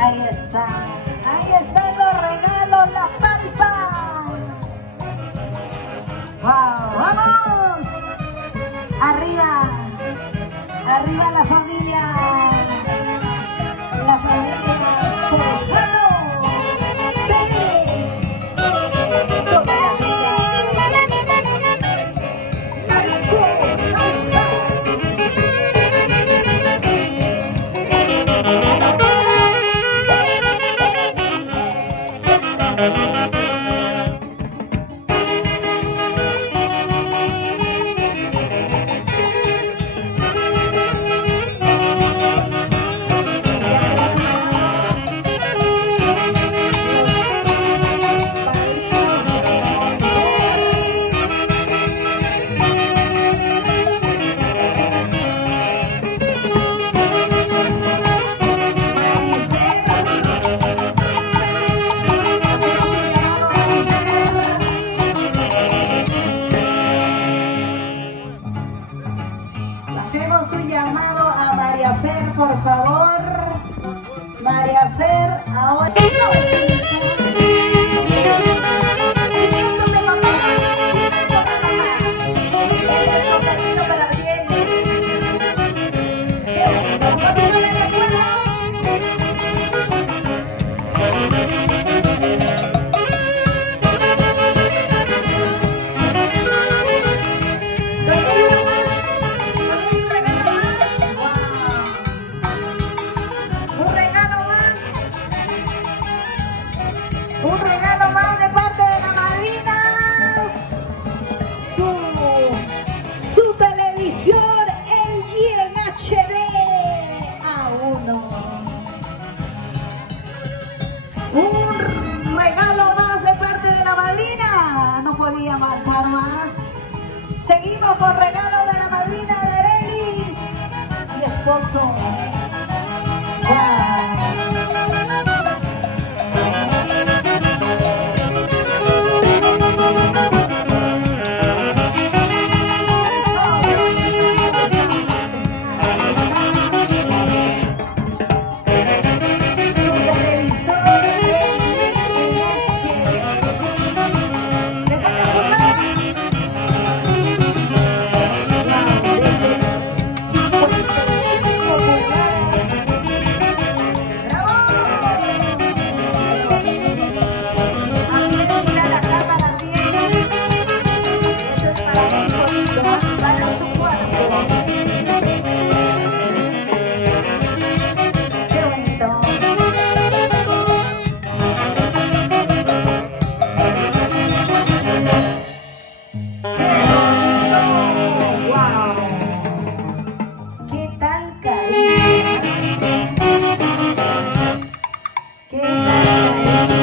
Ahí están los regalos, la palpa. ¡Wow! ¡Vamos! Arriba, arriba la familia Solano Pérez. Toda la vida. Marco Alba. Hacemos un llamado a María Fer, por favor. María Fer, ahora... Un regalo más de parte de la madrina. Su televisión LG en HD A1. Un regalo más de parte de la madrina. No podía faltar más. Seguimos con regalos de la madrina de Arely y esposo.